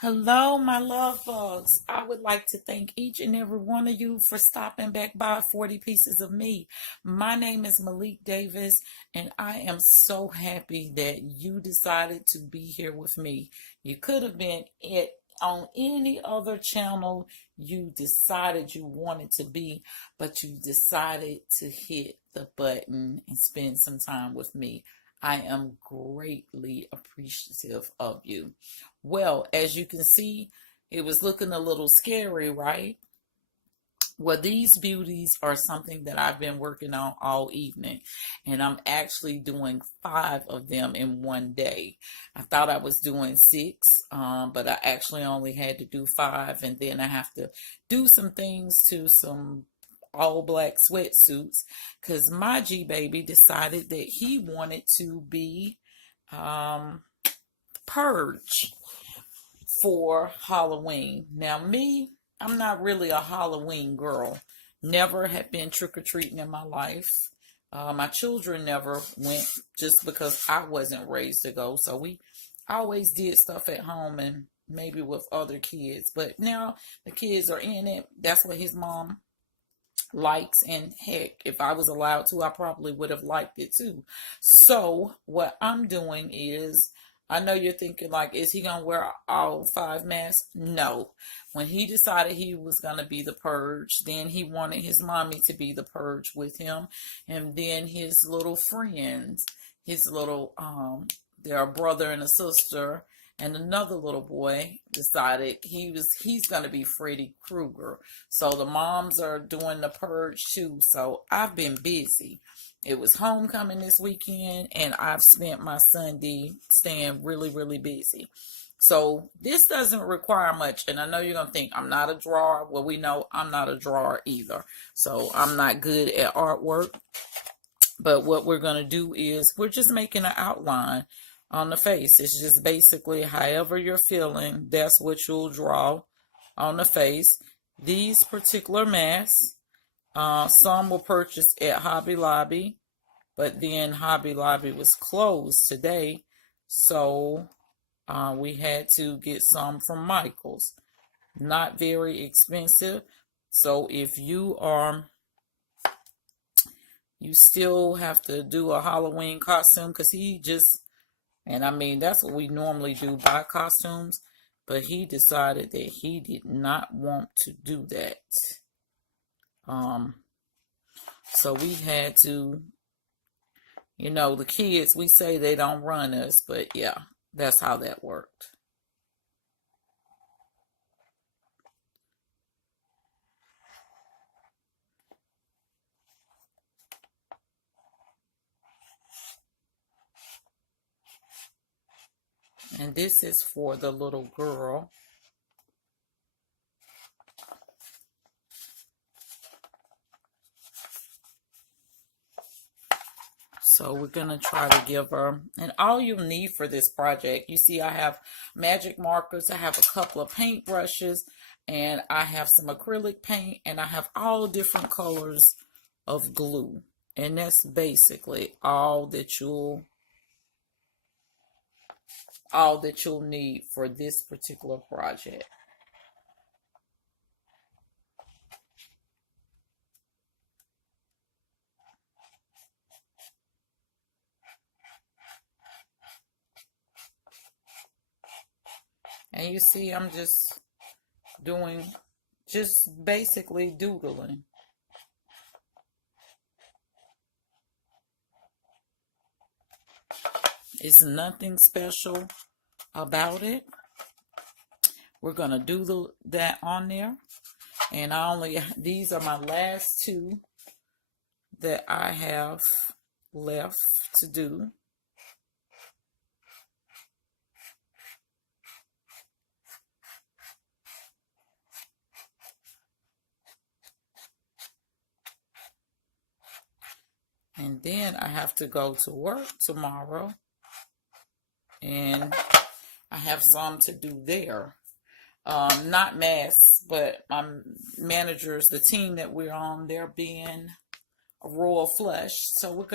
Hello, my love bugs. I would like to thank each and every one of you for stopping back by 40 Pieces of Me. My name is Malik Davis, and I am so happy that you decided to be here with me. You could have been on any other channel you decided you wanted to be, but you decided to hit the button and spend some time with me. I am greatly appreciative of you. Well, as you can see, it was looking a little scary, right? Well, these beauties are something that I've been working on all evening, and I'm actually doing 5 of them in one day. I thought I was doing 6, but I actually only had to do 5, and then I have to do some things to some all black sweatsuits because my G baby decided that he wanted to be um, purged for Halloween. Now, me, I'm not really a Halloween girl. Never have been trick-or-treating in my life. My children never went just because I wasn't raised to go. So we always did stuff at home and maybe with other kids. But now the kids are in it. That's what his mom likes, and heck, if I was allowed to, I probably would have liked it too. So what I'm doing is, I know you're thinking like, is he gonna wear all 5 masks? No. When he decided he was gonna be the purge, then he wanted his mommy to be the purge with him, and then his little friends, his little their brother and a sister and another little boy decided he's gonna be Freddy Krueger. So the moms are doing the purge too. So I've been busy. It was homecoming this weekend, and I've spent my Sunday staying really, really busy. So this doesn't require much. And I know you're going to think I'm not a drawer. Well, we know I'm not a drawer either. So I'm not good at artwork. But what we're going to do is we're just making an outline on the face. It's just basically however you're feeling, that's what you'll draw on the face. These particular masks, some were purchased at Hobby Lobby, but then Hobby Lobby was closed today, so we had to get some from Michael's. Not very expensive, so if you still have to do a Halloween costume, because and I mean, that's what we normally do, buy costumes, but he decided that he did not want to do that. So we had to, the kids, we say they don't run us, but yeah, that's how that worked. And this is for the little girl. So we're going to try to give her, and all you'll need for this project, you see I have magic markers, I have a couple of paint brushes, and I have some acrylic paint, and I have all different colors of glue. And that's basically all that you'll need for this particular project. And you see, I'm just basically doodling. It's nothing special about it. We're going to do that on there. And these are my last 2 that I have left to do. And then I have to go to work tomorrow, and I have some to do there. Not masks, but my managers, the team that we're on, they're being a royal flush. So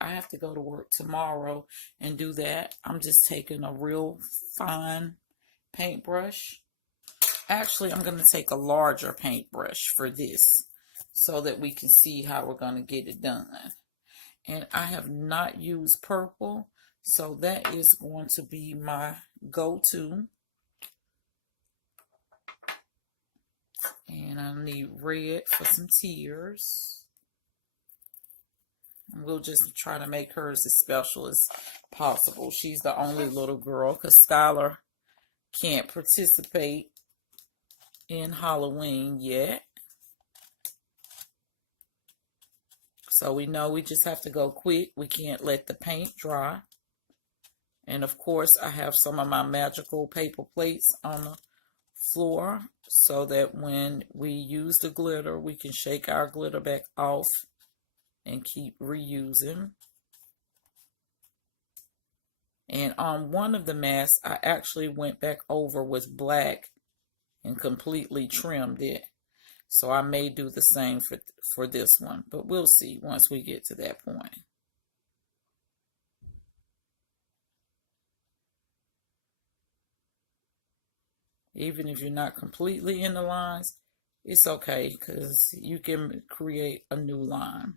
I have to go to work tomorrow and do that. I'm just taking a real fine paintbrush. Actually, I'm going to take a larger paintbrush for this so that we can see how we're going to get it done. And I have not used purple, so that is going to be my go-to. And I need red for some tears. And we'll just try to make hers as special as possible. She's the only little girl because Skylar can't participate in Halloween yet. So we know we just have to go quick. We can't let the paint dry. And of course, I have some of my magical paper plates on the floor so that when we use the glitter, we can shake our glitter back off and keep reusing. And on one of the masks, I actually went back over with black and completely trimmed it. So I may do the same for this one, but we'll see once we get to that point. Even if you're not completely in the lines, it's okay because you can create a new line.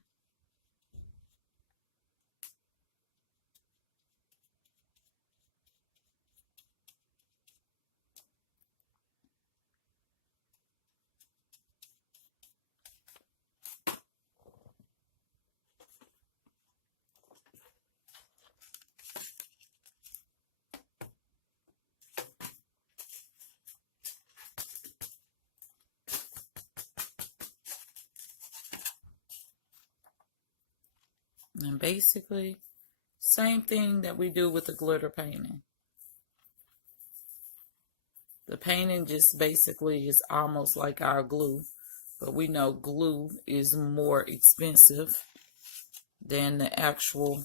And basically, same thing that we do with the glitter painting. The painting just basically is almost like our glue, but we know glue is more expensive than the actual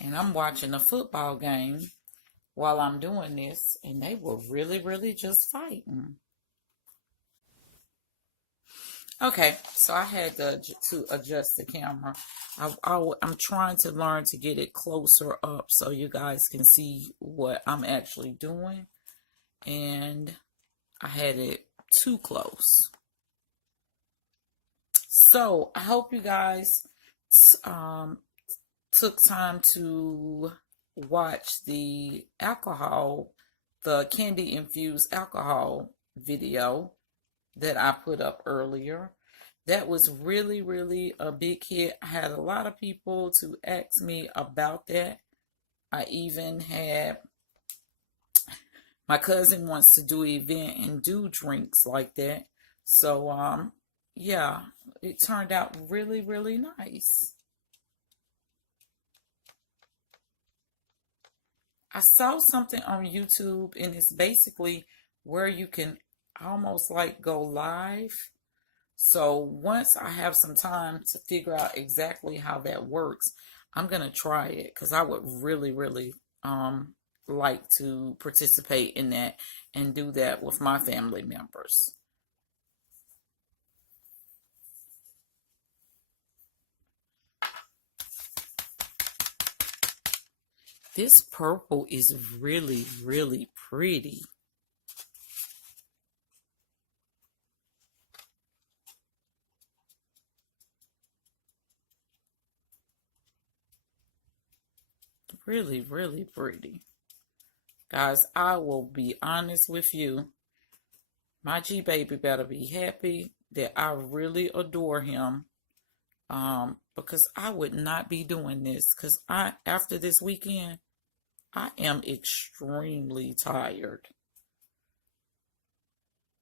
and I'm watching a football game while I'm doing this, and they were really just fighting. Okay, so I had to adjust the camera. I'm trying to learn to get it closer up so you guys can see what I'm actually doing. And I had it too close. So I hope you guys took time to watch the candy infused alcohol video that I put up earlier. That was really a big hit. I had a lot of people to ask me about that. I even had my cousin wants to do an event and do drinks like that. So yeah, it turned out really nice. I saw something on YouTube, and it's basically where you can almost like go live. So once I have some time to figure out exactly how that works, I'm going to try it because I would really like to participate in that and do that with my family members. This purple is really pretty. Really pretty. Guys, I will be honest with you. My G-Baby better be happy that I really adore him. Because I would not be doing this. Because after this weekend, I am extremely tired.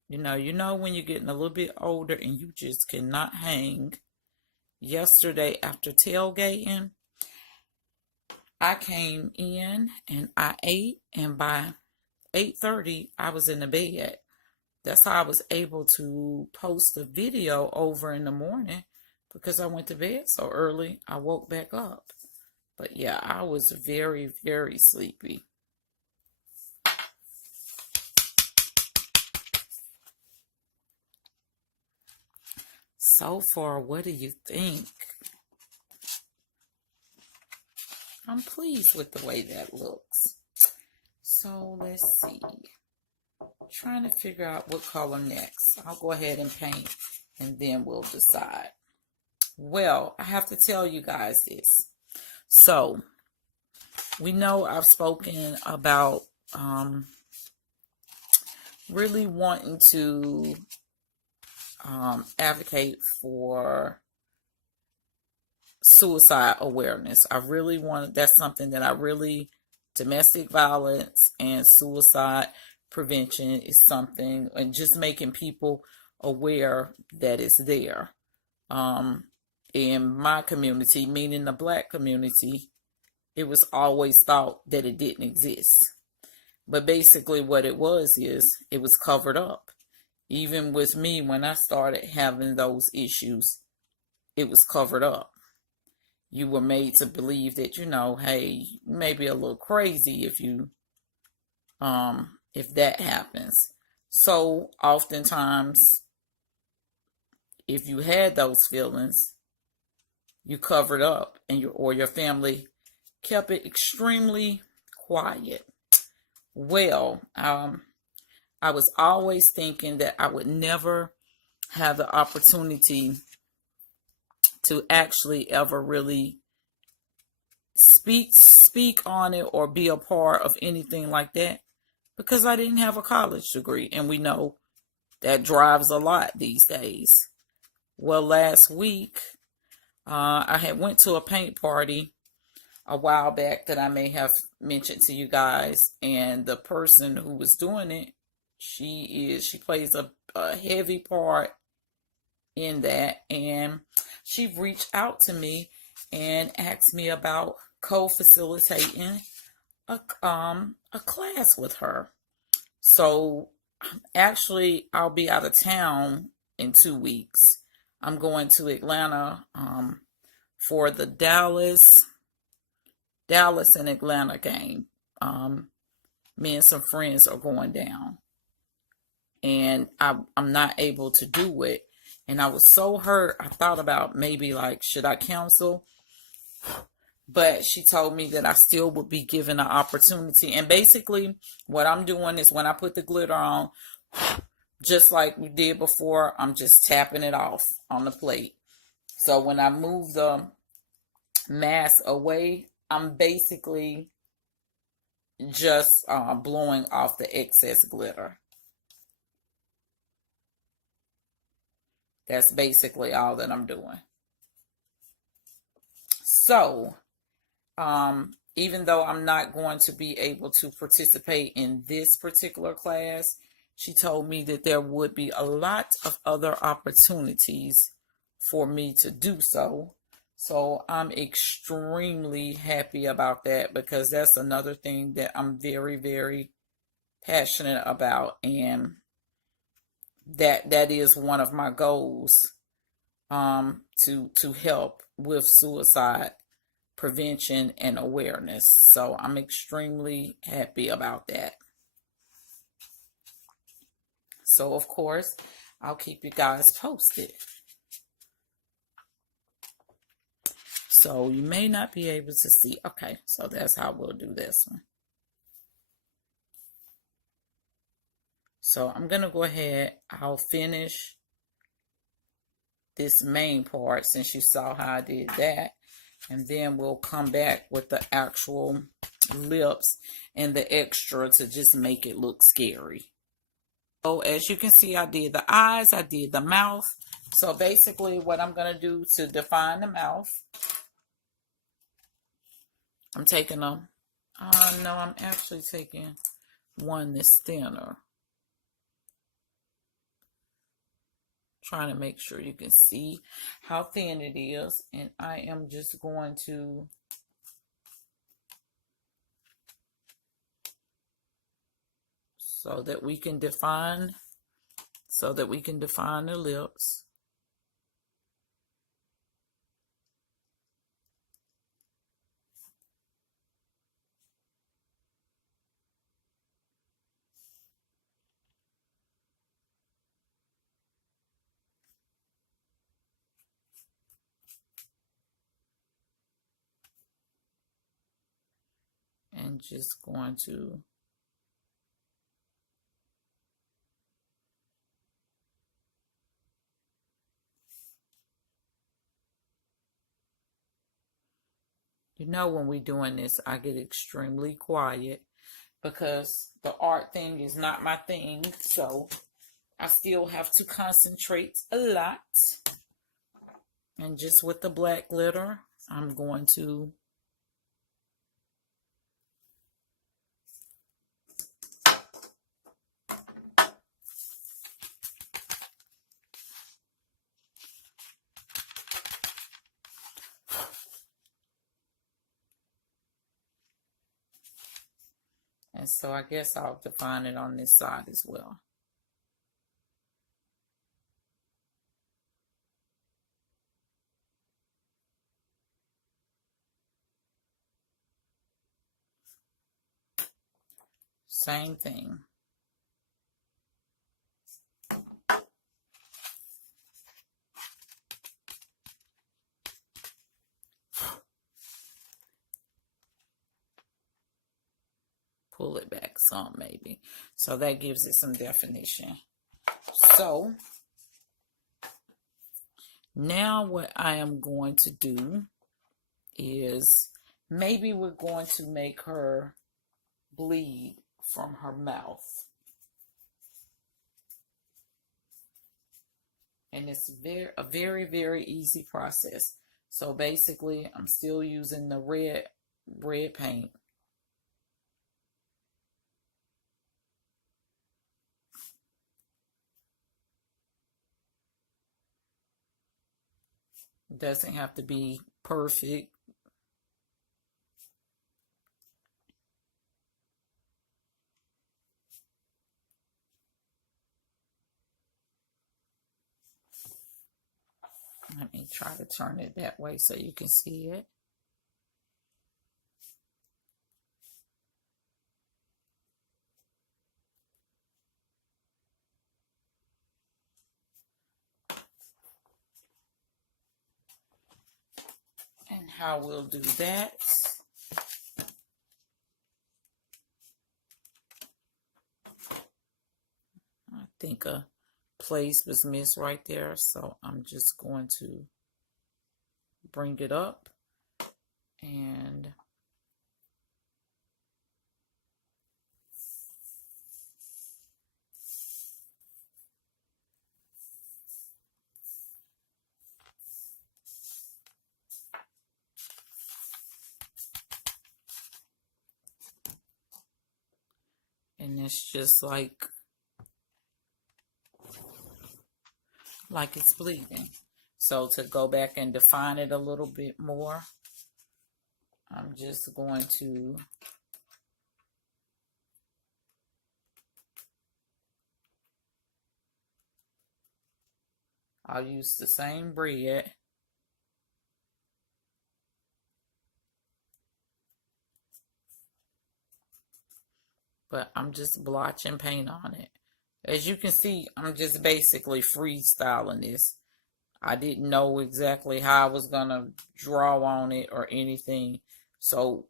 You know when you're getting a little bit older and you just cannot hang. Yesterday after tailgating, I came in and I ate, and by 8:30 I was in the bed. That's how I was able to post the video over in the morning because I went to bed so early. I woke back up. But yeah, I was very sleepy. So far, what do you think? I'm pleased with the way that looks. So let's see. Trying to figure out what color next. I'll go ahead and paint and then we'll decide. Well, I have to tell you guys this. So we know I've spoken about really wanting to advocate for suicide awareness. I really want, that's something that I really, domestic violence and suicide prevention is something, and just making people aware that it's there. In my community, meaning the Black community, it was always thought that it didn't exist. But basically what it was is it was covered up. Even with me, when I started having those issues, it was covered up. You were made to believe that, you know, hey, you may be a little crazy if that happens. So oftentimes, if you had those feelings, you covered up, and your family kept it extremely quiet. Well, I was always thinking that I would never have the opportunity to actually ever really speak on it or be a part of anything like that, because I didn't have a college degree, and we know that drives a lot these days. Well, last week I had went to a paint party a while back that I may have mentioned to you guys, and the person who was doing it, she plays a heavy part in that, and she reached out to me and asked me about co-facilitating a class with her. So actually, I'll be out of town in 2 weeks. I'm going to Atlanta for the Dallas and Atlanta game. Me and some friends are going down, and I'm not able to do it. And I was so hurt. I thought about maybe like, should I cancel? But she told me that I still would be given an opportunity. And basically what I'm doing is, when I put the glitter on, just like we did before, I'm just tapping it off on the plate. So when I move the mask away, I'm basically just blowing off the excess glitter. That's basically all that I'm doing. So even though I'm not going to be able to participate in this particular class, she told me that there would be a lot of other opportunities for me to do so. So I'm extremely happy about that, because that's another thing that I'm very, very passionate about, and that is one of my goals, to help with suicide prevention and awareness. So I'm extremely happy about that. So of course, I'll keep you guys posted. So you may not be able to see. Okay, so that's how we'll do this one. So I'm going to go ahead. I'll finish this main part, since you saw how I did that. And then we'll come back with the actual lips and the extra to just make it look scary. So as you can see, I did the eyes, I did the mouth. So basically what I'm going to do to define the mouth, I'm taking no, I'm actually taking one that's thinner. Trying to make sure you can see how thin it is, and I am just going to so that we can define the lips. and just going to when we're doing this, I get extremely quiet because the art thing is not my thing. So I still have to concentrate a lot. And just with the black glitter, I'm going to and so I guess I'll define it on this side as well. Same thing. Pull it back some maybe. So that gives it some definition. So now what I am going to do is maybe we're going to make her bleed from her mouth. And it's a very, very easy process. So basically, I'm still using the red paint. It doesn't have to be perfect. Let me try to turn it that way so you can see it. And how we'll do that, I think a place was missed right there, so I'm just going to bring it up and it's just like it's bleeding. So to go back and define it a little bit more, I'm just going to I'll use the same red, but I'm just blotching paint on it. As you can see, I'm just basically freestyling this. I didn't know exactly how I was going to draw on it or anything. So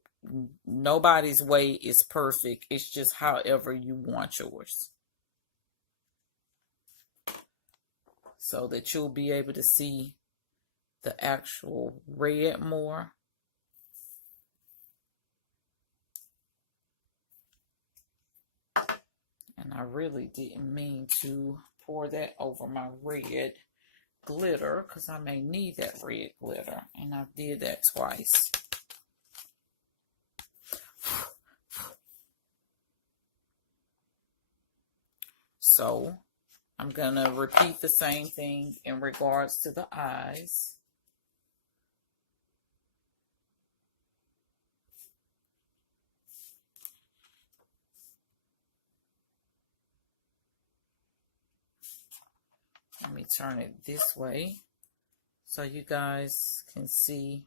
nobody's way is perfect. It's just however you want yours. So that you'll be able to see the actual red more. And I really didn't mean to pour that over my red glitter because I may need that red glitter. And I did that twice. So I'm going to repeat the same thing in regards to the eyes. Let me turn it this way so you guys can see.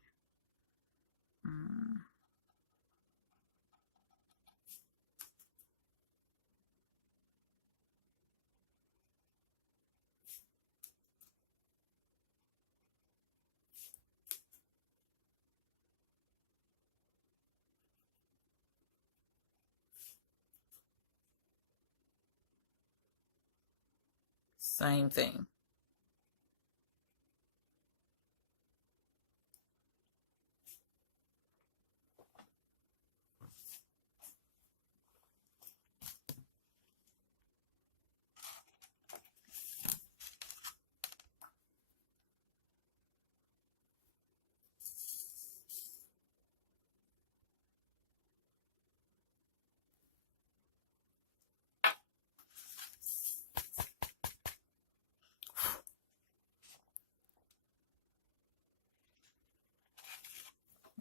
Same thing.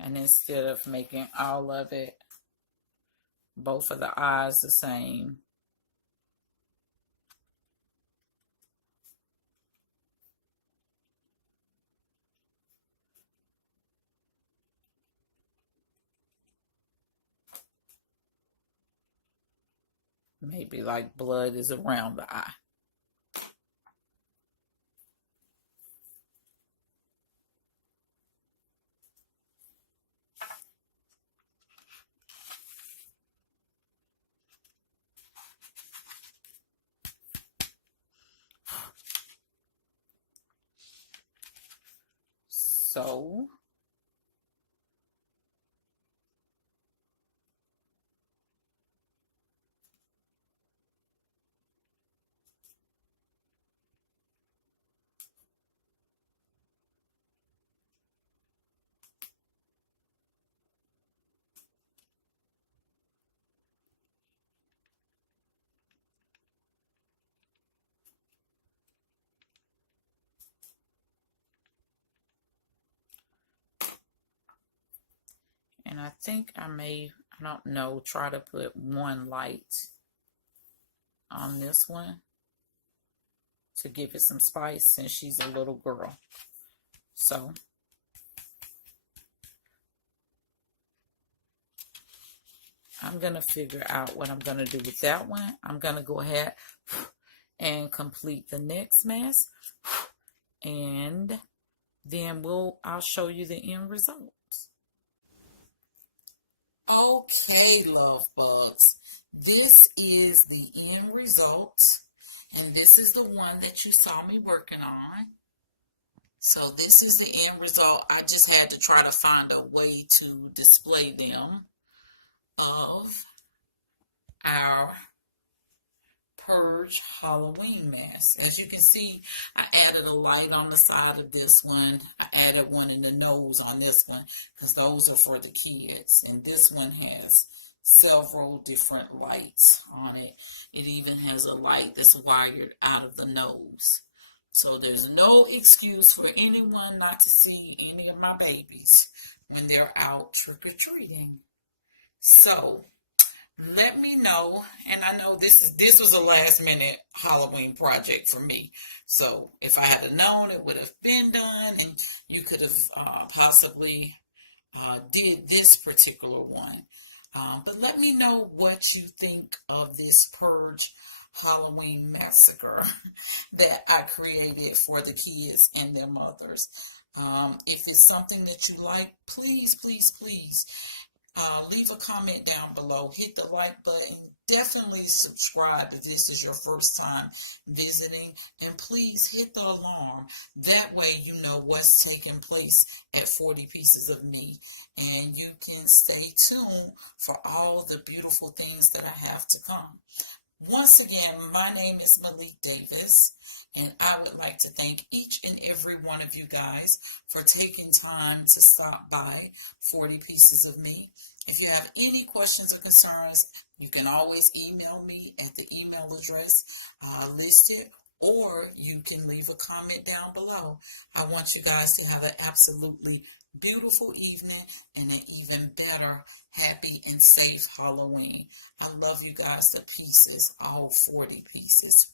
And instead of making all of it, both of the eyes the same, maybe like blood is around the eye. So and I think I may, I don't know, try to put one light on this one to give it some spice since she's a little girl. So I'm going to figure out what I'm going to do with that one. I'm going to go ahead and complete the next mask, and then I'll show you the end result. Okay, love bugs, this is the end result, and this is the one that you saw me working on. So this is the end result. I just had to try to find a way to display them of our Purge Halloween mask. As you can see, I added a light on the side of this one. I added one in the nose on this one because those are for the kids. And this one has several different lights on it. It even has a light that's wired out of the nose. So there's no excuse for anyone not to see any of my babies when they're out trick-or-treating. So let me know, and I know this was a last minute Halloween project for me. So if I had known, it would have been done, and you could have possibly did this particular one. But let me know what you think of this Purge Halloween massacre that I created for the kids and their mothers. If it's something that you like, please, please, please leave a comment down below. Hit the like button. Definitely subscribe if this is your first time visiting. And please hit the alarm. That way you know what's taking place at 40 Pieces of Me. And you can stay tuned for all the beautiful things that I have to come. Once again, my name is maylikdavis, and I would like to thank each and every one of you guys for taking time to stop by 40 Pieces of Me. If you have any questions or concerns, you can always email me at the email address listed, or you can leave a comment down below. I want you guys to have an absolutely beautiful evening and an even better, happy, and safe Halloween. I love you guys to pieces, all 40 pieces.